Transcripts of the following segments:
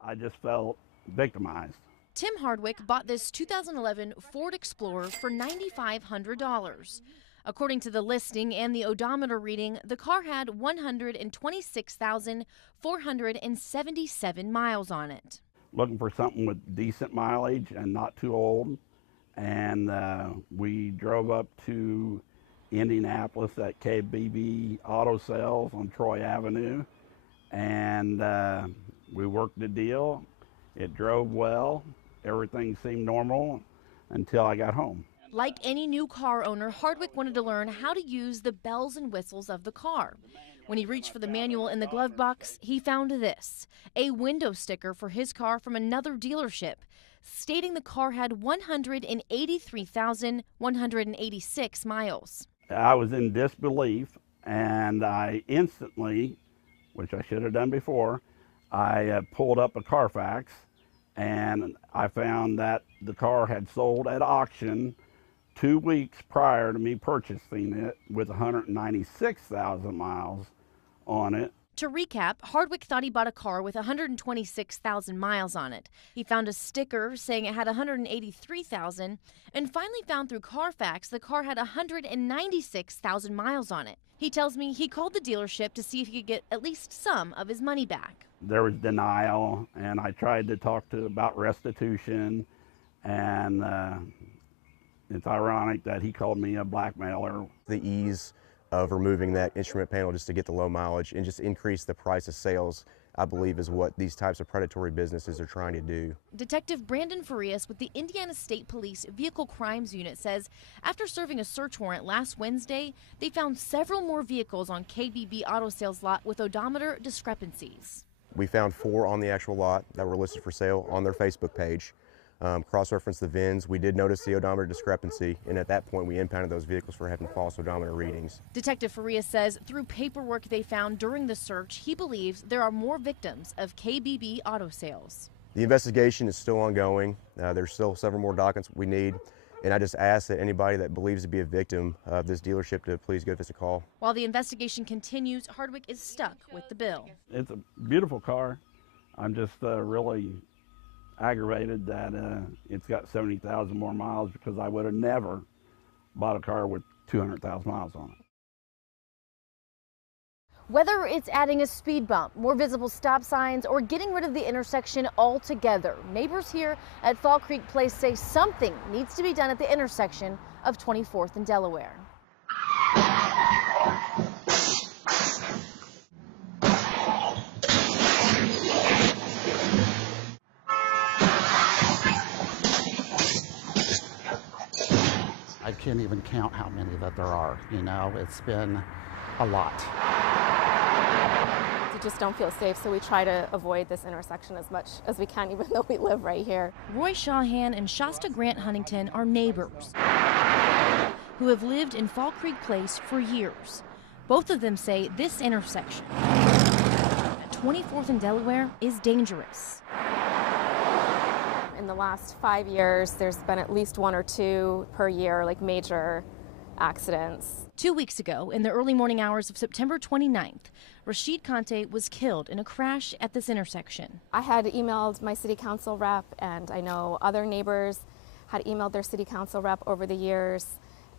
I just felt victimized. Tim Hardwick bought this 2011 Ford Explorer for $9,500. According to the listing and the odometer reading, the car had 126,477 miles on it. Looking for something with decent mileage and not too old. And we drove up to Indianapolis at KBB Auto Sales on Troy Avenue. And we worked the deal. It drove well. Everything seemed normal until I got home. Like any new car owner, Hardwick wanted to learn how to use the bells and whistles of the car. When he reached for the manual in the glove box, he found this, a window sticker for his car from another dealership, stating the car had 183,186 miles. I was in disbelief, and I instantly, which I should have done before, I pulled up a Carfax, and I found that the car had sold at auction 2 weeks prior to me purchasing it with 196,000 miles on it. To recap, Hardwick thought he bought a car with 126,000 miles on it. He found a sticker saying it had 183,000 and finally found through Carfax the car had 196,000 miles on it. He tells me he called the dealership to see if he could get at least some of his money back. There was denial, and I tried to talk about restitution, and it's ironic that he called me a blackmailer. The ease of removing that instrument panel just to get the low mileage and just increase the price of sales, I believe, is what these types of predatory businesses are trying to do. Detective Brandon Farias with the Indiana State Police Vehicle Crimes Unit says after serving a search warrant last Wednesday, they found several more vehicles on KBB Auto Sales lot with odometer discrepancies. We found 4 on the actual lot that were listed for sale on their Facebook page. Cross-referenced the VINs. We did notice the odometer discrepancy, and at that point we impounded those vehicles for having false odometer readings. Detective Farias says through paperwork they found during the search, he believes there are more victims of KBB auto sales. The investigation is still ongoing. There's still several more documents we need, and I just ask that anybody that believes to be a victim of this dealership to please give us a call. While the investigation continues, Hardwick is stuck with the bill. It's a beautiful car. I'm just really aggravated that it's got 70,000 more miles, because I would have never bought a car with 200,000 miles on it. Whether it's adding a speed bump, more visible stop signs, or getting rid of the intersection altogether, neighbors here at Fall Creek Place say something needs to be done at the intersection of 24th and Delaware. I can't even count how many that there are. You know, it's been a lot. We just don't feel safe, so we try to avoid this intersection as much as we can, even though we live right here. Roy Shawhan and Shasta Grant Huntington are neighbors who have lived in Fall Creek Place for years. Both of them say this intersection at 24th and Delaware is dangerous. In the last 5 years, there's been at least 1 or 2 per year, like major accidents. 2 weeks ago, in the early morning hours of September 29th, Rashid Conte was killed in a crash at this intersection. I had emailed my city council rep, and I know other neighbors had emailed their city council rep over the years.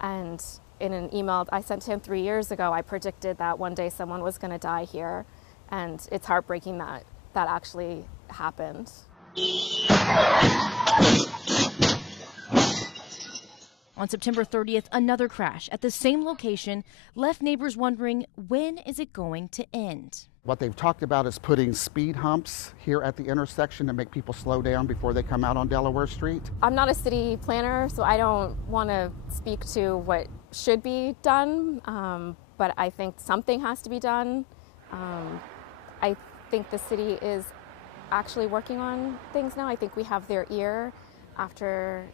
And in an email I sent to him 3 years ago, I predicted that one day someone was going to die here. And it's heartbreaking that that actually happened. On September 30th, another crash at the same location left neighbors wondering, when is it going to end? What they've talked about is putting speed humps here at the intersection to make people slow down before they come out on Delaware Street. I'm not a city planner, so I don't want to speak to what should be done, but I think something has to be done. I think the city is actually working on things now. I think we have their ear after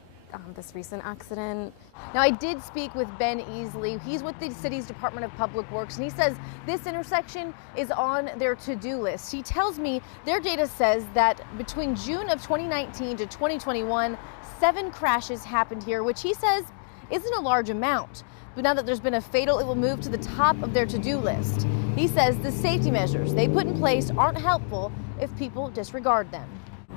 this recent accident. Now, I did speak with Ben Easley. He's with the city's Department of Public Works, and he says this intersection is on their to-do list. He tells me their data says that between June of 2019 to 2021, 7 crashes happened here, which he says isn't a large amount. But now that there's been a fatal, it will move to the top of their to-do list. He says the safety measures they put in place aren't helpful if people disregard them.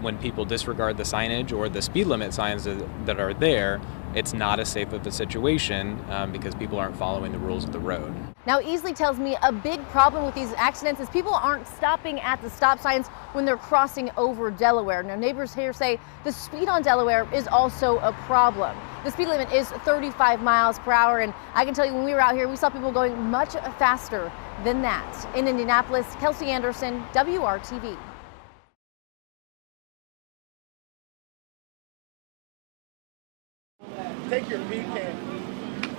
When people disregard the signage or the speed limit signs that are there, it's not as safe of a situation because people aren't following the rules of the road. Now, Easley tells me a big problem with these accidents is people aren't stopping at the stop signs when they're crossing over Delaware. Now, neighbors here say the speed on Delaware is also a problem. The speed limit is 35 miles per hour, and I can tell you when we were out here, we saw people going much faster than that. In Indianapolis, Kelsey Anderson, WRTV. Take your pecan.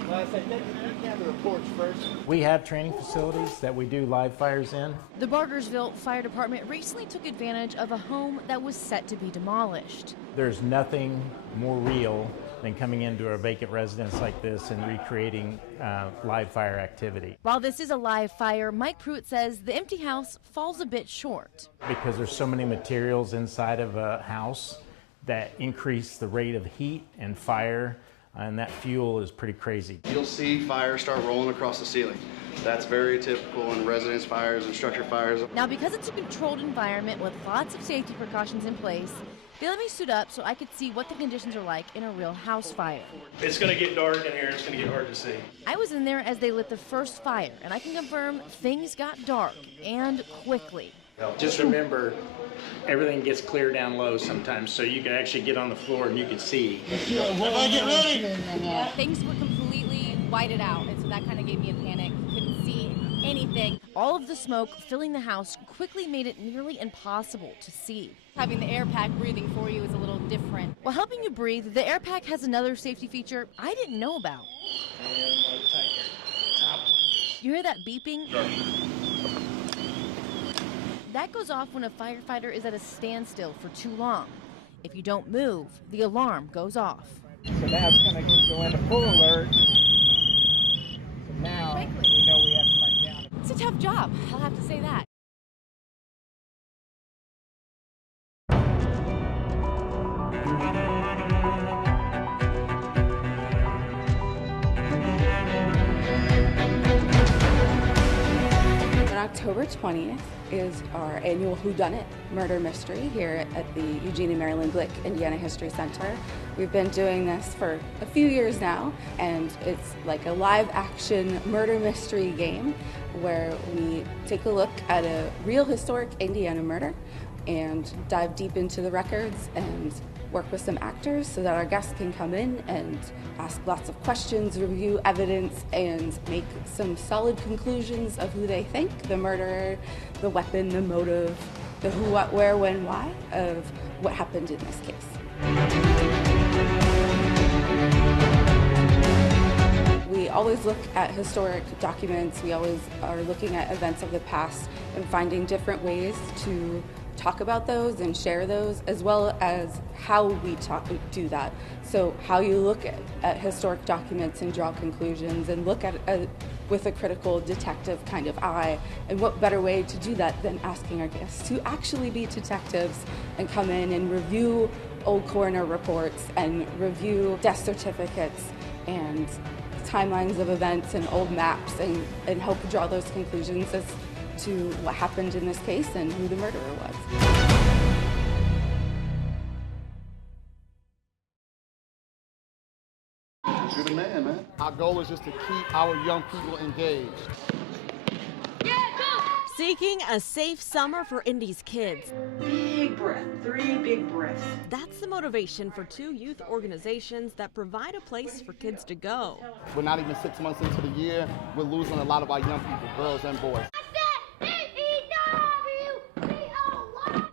Well, I say take your pecan to the porch first. We have training facilities that we do live fires in. The Bargersville Fire Department recently took advantage of a home that was set to be demolished. There's nothing more real than coming into a vacant residence like this and recreating live fire activity. While this is a live fire, Mike Pruitt says the empty house falls a bit short. Because there's so many materials inside of a house that increase the rate of heat and fire, and that fuel is pretty crazy. You'll see fire start rolling across the ceiling. That's very typical in residence fires and structure fires. Now, because it's a controlled environment with lots of safety precautions in place, they let me suit up so I could see what the conditions are like in a real house fire. It's going to get dark in here. It's going to get hard to see. I was in there as they lit the first fire, and I can confirm things got dark and quickly. Just remember, everything gets clear down low sometimes, so you can actually get on the floor and you can see. Things were completely whited out, and so that kind of gave me a panic. Couldn't see anything. All of the smoke filling the house quickly made it nearly impossible to see. Having the air pack breathing for you is a little different. While helping you breathe, the air pack has another safety feature I didn't know about. You hear that beeping? That goes off when a firefighter is at a standstill for too long. If you don't move, the alarm goes off. So now it's going to go into full alert. So now we know we have to fight down. It's a tough job, I'll have to say that. October 20th is our annual Whodunit murder mystery here at the Eugene and Marilyn Glick Indiana History Center. We've been doing this for a few years now, and it's like a live action murder mystery game where we take a look at a real historic Indiana murder and dive deep into the records and work with some actors so that our guests can come in and ask lots of questions, review evidence, and make some solid conclusions of who they think, the murderer, the weapon, the motive, the who, what, where, when, why of what happened in this case. We always look at historic documents. We always are looking at events of the past and finding different ways to talk about those and share those, as well as how we do that. So how you look at historic documents and draw conclusions and look at it with a critical detective kind of eye. And what better way to do that than asking our guests to actually be detectives and come in and review old coroner reports and review death certificates and timelines of events and old maps and help draw those conclusions as to what happened in this case and who the murderer was. You're the man. Our goal is just to keep our young people engaged. Seeking a safe summer for Indy's kids. Big breath, 3 big breaths. That's the motivation for 2 youth organizations that provide a place for kids to go. We're not even 6 months into the year. We're losing a lot of our young people, girls and boys.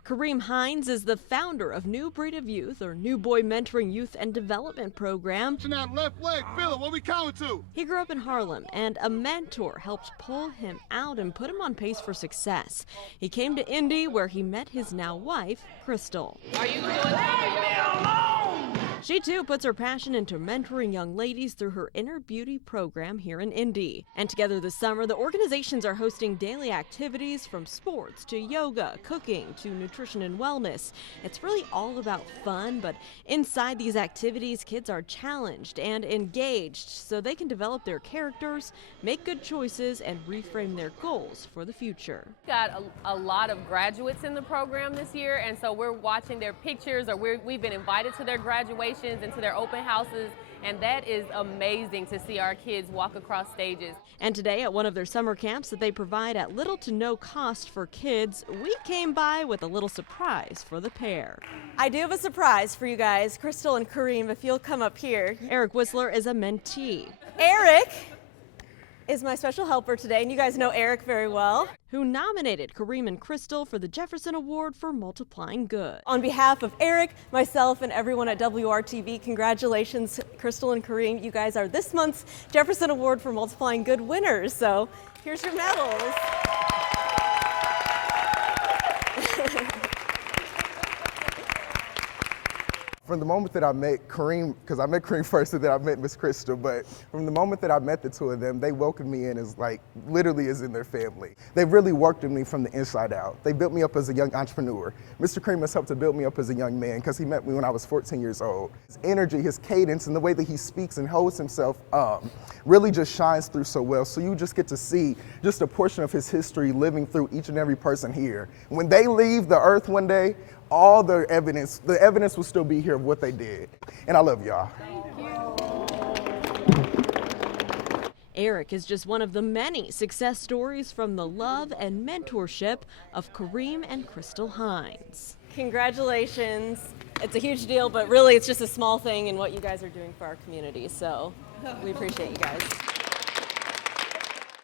Kareem Hines is the founder of New Breed of Youth, or New Boy Mentoring Youth and Development Program. Now left leg, feel it, what we coming to? He grew up in Harlem, and a mentor helped pull him out and put him on pace for success. He came to Indy, where he met his now wife, Crystal. Are you going? Leave me alone! She too puts her passion into mentoring young ladies through her Inner Beauty program here in Indy. And together this summer, the organizations are hosting daily activities from sports to yoga, cooking to nutrition and wellness. It's really all about fun, but inside these activities, kids are challenged and engaged so they can develop their characters, make good choices, and reframe their goals for the future. Got a lot of graduates in the program this year, and so we're watching their pictures, or we've been invited to their graduations and to their open houses, and that is amazing to see our kids walk across stages. And today at one of their summer camps that they provide at little to no cost for kids, we came by with a little surprise for the pair. I do have a surprise for you guys, Crystal and Kareem, if you'll come up here. Eric Whistler is a mentee. Eric is my special helper today, and you guys know Eric very well. Who nominated Kareem and Crystal for the Jefferson Award for Multiplying Good. On behalf of Eric, myself, and everyone at WRTV, congratulations, Crystal and Kareem. You guys are this month's Jefferson Award for Multiplying Good winners. So here's your medals. From the moment that I met Kareem, because I met Kareem first and then I met Miss Crystal, but from the moment that I met the two of them, they welcomed me in as like, literally as in their family. They really worked with me from the inside out. They built me up as a young entrepreneur. Mr. Kareem has helped to build me up as a young man because he met me when I was 14 years old. His energy, his cadence, and the way that he speaks and holds himself really just shines through so well. So you just get to see just a portion of his history living through each and every person here. When they leave the earth one day, all the evidence will still be here of what they did. And I love y'all. Eric is just one of the many success stories from the love and mentorship of Kareem and Crystal Hines. Congratulations. It's a huge deal, but really it's just a small thing in what you guys are doing for our community. So we appreciate you guys.